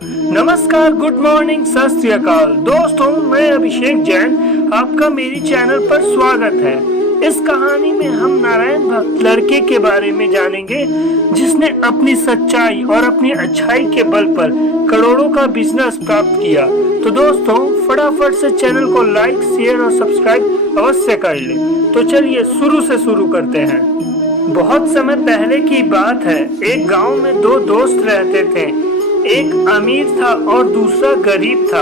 नमस्कार, good morning, सत श्री अकाल। दोस्तों, मैं अभिषेक जैन, आपका मेरी चैनल पर स्वागत है। इस कहानी में हम नारायण भक्त लड़के के बारे में जानेंगे जिसने अपनी सच्चाई और अपनी अच्छाई के बल पर करोड़ों का बिजनेस प्राप्त किया। तो दोस्तों, फटाफट से चैनल को लाइक, शेयर और सब्सक्राइब अवश्य कर ले। तो चलिए शुरू से शुरू करते हैं। बहुत समय पहले की बात है। एक गांव में दो दोस्त रहते थे। एक अमीर था और दूसरा गरीब था।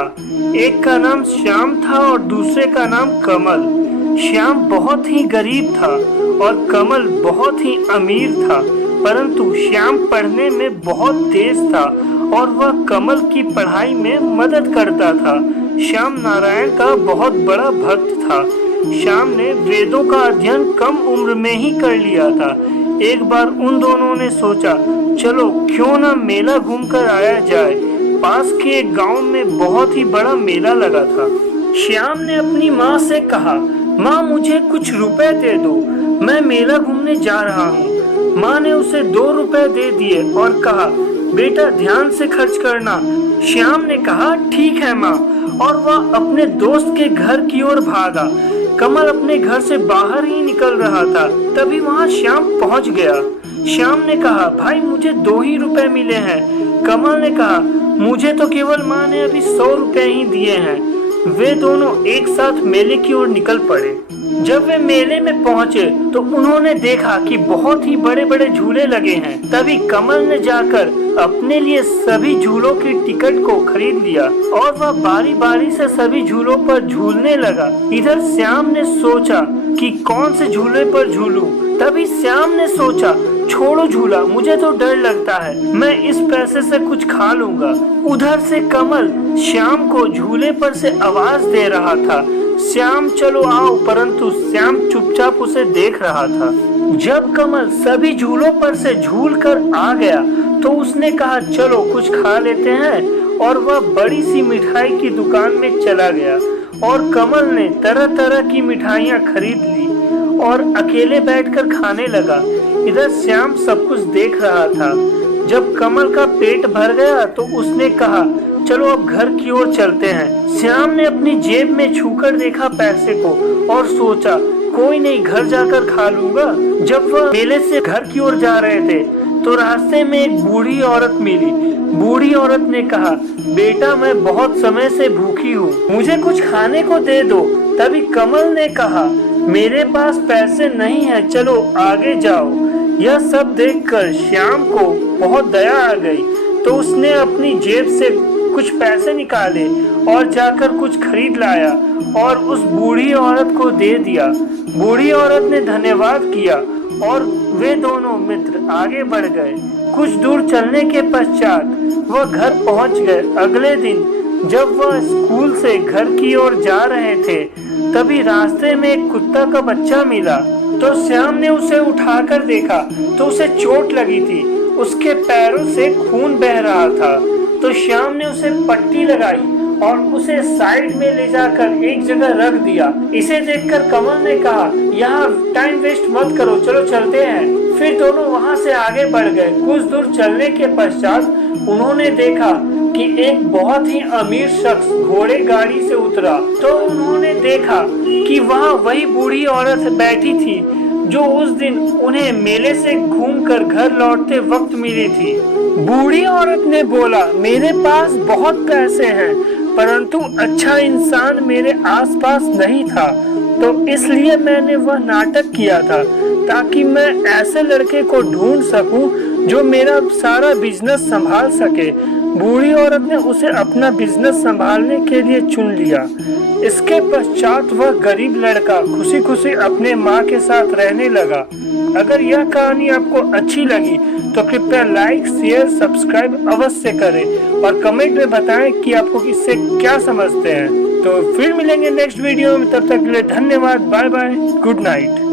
एक का नाम श्याम था और दूसरे का नाम कमल। श्याम बहुत ही गरीब था और कमल बहुत ही अमीर था, परंतु श्याम पढ़ने में बहुत तेज था और वह कमल की पढ़ाई में मदद करता था। श्याम नारायण का बहुत बड़ा भक्त था। श्याम ने वेदों का अध्ययन कम उम्र में ही कर लिया था। एक बार उन दोनों ने सोचा, चलो क्यों ना मेला घूमकर आया जाए। पास के एक गांव में बहुत ही बड़ा मेला लगा था। श्याम ने अपनी माँ से कहा, माँ मुझे कुछ रुपए दे दो, मैं मेला घूमने जा रहा हूँ। माँ ने उसे 2 रुपए दे दिए और कहा, बेटा ध्यान से खर्च करना। श्याम ने कहा, ठीक है माँ, और वह अपने दोस्त के घर की ओर भागा। कमल अपने घर से बाहर ही निकल रहा था, तभी वहाँ श्याम पहुँच गया। श्याम ने कहा, भाई मुझे 2 ही रुपए मिले हैं। कमल ने कहा, मुझे तो केवल माँ ने अभी 100 रुपए ही दिए हैं। वे दोनों एक साथ मेले की ओर निकल पड़े। जब वे मेले में पहुंचे तो उन्होंने देखा कि बहुत ही बड़े बड़े झूले लगे हैं। तभी कमल ने जाकर अपने लिए सभी झूलों की टिकट को खरीद लिया और वह बारी बारी से सभी झूलों पर झूलने लगा। इधर श्याम ने सोचा कि कौन से झूले पर झूलूं। तभी श्याम ने सोचा, छोड़ो झूला, मुझे तो डर लगता है, मैं इस पैसे से कुछ खा लूंगा। उधर से कमल श्याम को झूले पर से आवाज दे रहा था, श्याम चलो आओ, परंतु श्याम चुपचाप उसे देख रहा था। जब कमल सभी झूलों पर से झूल कर आ गया तो उसने कहा, चलो कुछ खा लेते हैं, और वह बड़ी सी मिठाई की दुकान में चला गया और कमल ने तरह तरह की मिठाइयाँ खरीद ली और अकेले बैठकर खाने लगा। इधर श्याम सब कुछ देख रहा था। जब कमल का पेट भर गया तो उसने कहा, चलो अब घर की ओर चलते हैं। श्याम ने अपनी जेब में छूकर देखा पैसे को और सोचा, कोई नहीं, घर जाकर खा लूंगा। जब वह मेले से घर की ओर जा रहे थे तो रास्ते में एक बूढ़ी औरत मिली। बूढ़ी औरत ने कहा, बेटा मैं बहुत समय से भूखी हूँ, मुझे कुछ खाने को दे दो। तभी कमल ने कहा, मेरे पास पैसे नहीं है, चलो आगे जाओ। यह सब देखकर श्याम को बहुत दया आ गई, तो उसने अपनी जेब से कुछ पैसे निकाले और जाकर कुछ खरीद लाया और उस बूढ़ी औरत को दे दिया। बूढ़ी औरत ने धन्यवाद किया और वे दोनों मित्र आगे बढ़ गए। कुछ दूर चलने के पश्चात वह घर पहुंच गए। अगले दिन जब वह स्कूल से घर की ओर जा रहे थे तभी रास्ते में एक कुत्ता का बच्चा मिला। तो श्याम ने उसे उठाकर देखा तो उसे चोट लगी थी, उसके पैरों से खून बह रहा था। तो श्याम ने उसे पट्टी लगाई और उसे साइड में ले जाकर एक जगह रख दिया। इसे देखकर कमल ने कहा, यहाँ टाइम वेस्ट मत करो, चलो चलते हैं। फिर दोनों वहाँ से आगे बढ़ गए। कुछ दूर चलने के पश्चात उन्होंने देखा कि एक बहुत ही अमीर शख्स घोड़े गाड़ी से उतरा। तो उन्होंने देखा कि वहाँ वही बूढ़ी औरत बैठी थी जो उस दिन उन्हें मेले से घूमकर घर लौटते वक्त मिली थी। बूढ़ी औरत ने बोला, मेरे पास बहुत पैसे हैं, परंतु अच्छा इंसान मेरे आसपास नहीं था, तो इसलिए मैंने वह नाटक किया था ताकि मैं ऐसे लड़के को ढूंढ सकूं जो मेरा सारा बिजनेस संभाल सके। बूढ़ी औरत ने उसे अपना बिजनेस संभालने के लिए चुन लिया। इसके पश्चात वह गरीब लड़का खुशी खुशी अपने माँ के साथ रहने लगा। अगर यह कहानी आपको अच्छी लगी तो कृपया लाइक, शेयर, सब्सक्राइब अवश्य करें और कमेंट में बताएं कि आपको इससे क्या समझते हैं। तो फिर मिलेंगे नेक्स्ट वीडियो में, तब तक के लिए धन्यवाद, बाय बाय, गुड नाइट।